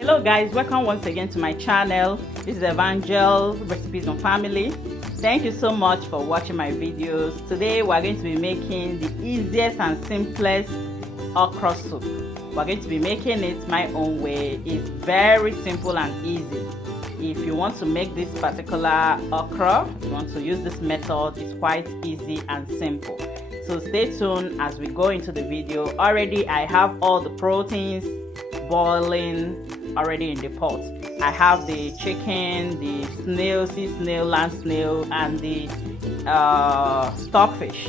Hello guys, welcome once again to my channel. This is Evangel Recipes on Family. Thank you so much for watching my videos. Today we're going to be making the easiest and simplest okra soup. We're going to be making it my own way. It's very simple and easy. If you want to make this particular okra, you want to use this method, it's quite easy and simple. So stay tuned as we go into the video. Already I have all the proteins boiling already in the pot. I have the chicken, the snail, sea snail, land snail, and the stockfish.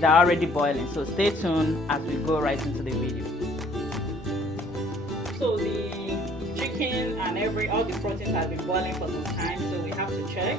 They're already boiling, so stay tuned as we go right into the video. So the chicken and all the proteins have been boiling for some time, so we have to check.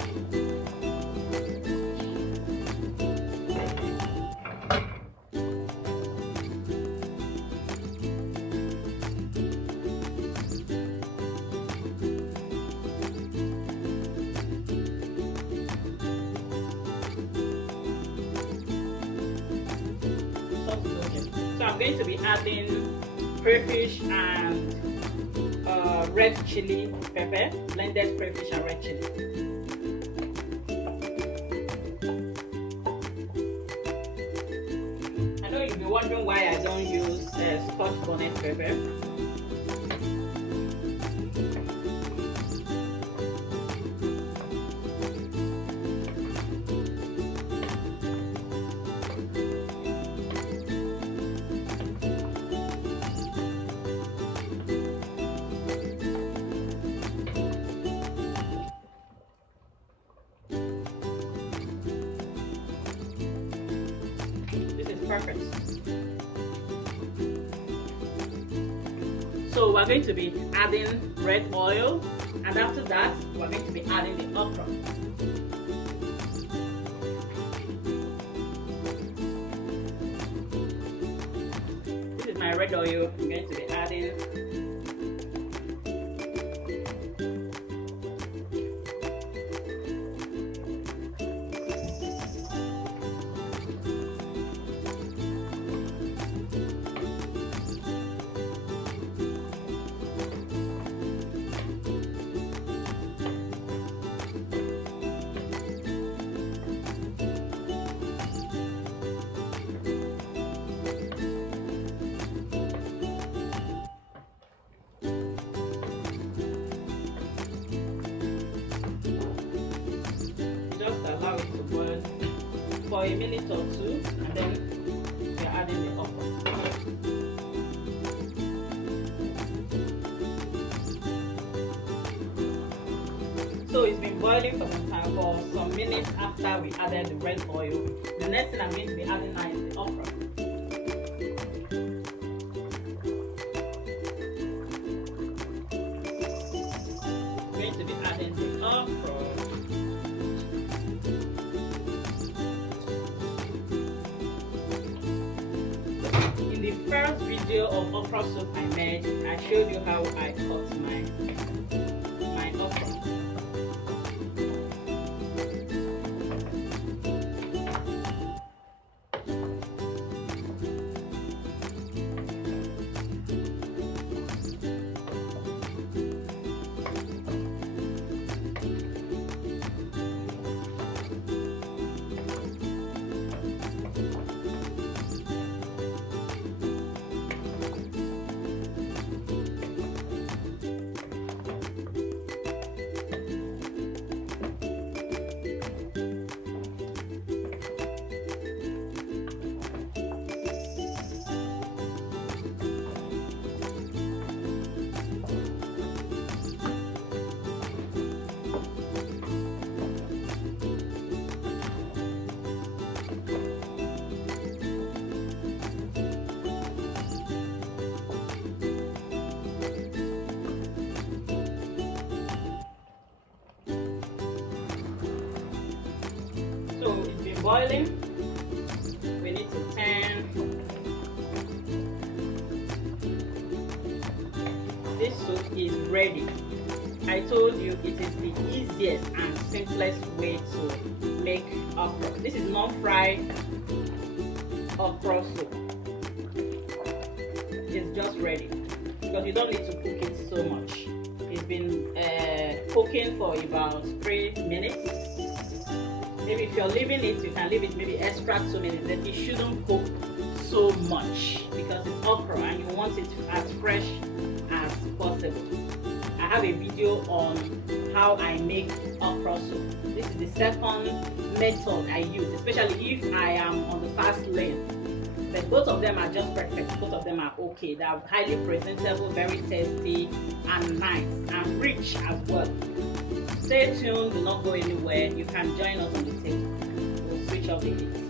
So I'm going to be adding crayfish and red chili pepper, blended crayfish and red chili. I know you'll be wondering why I don't use Scotch bonnet pepper. Perfect. So we're going to be adding red oil, and after that we're going to be adding the okra. This is my red oil. I'm going to be adding allow it to boil for a minute or two, and then we're adding the okra. So it's been boiling for some time, for some minutes after we added the red oil. The next thing I'm going to be adding now is the okra. I'm going to be adding the okra. In the first video of okra soup I made, I showed you how I cut my okra. So it's been boiling. We need to turn. This soup is ready. I told you it is the easiest and simplest way to make okra. This is non-fried okra soup. It's just ready because you don't need to cook it so much. been cooking for about 3 minutes. Maybe if you're leaving it, you can leave it maybe extra 2 minutes, but it shouldn't cook so much because it's okra and you want it as fresh as possible. I have a video on how I make okra soup. This is the second method I use, especially if I am on the fast lane. But both of them are just perfect. Both of them are okay. They are highly presentable, very tasty, and nice and rich as well. Stay tuned, do not go anywhere. You can join us on the table. We'll switch off the heat.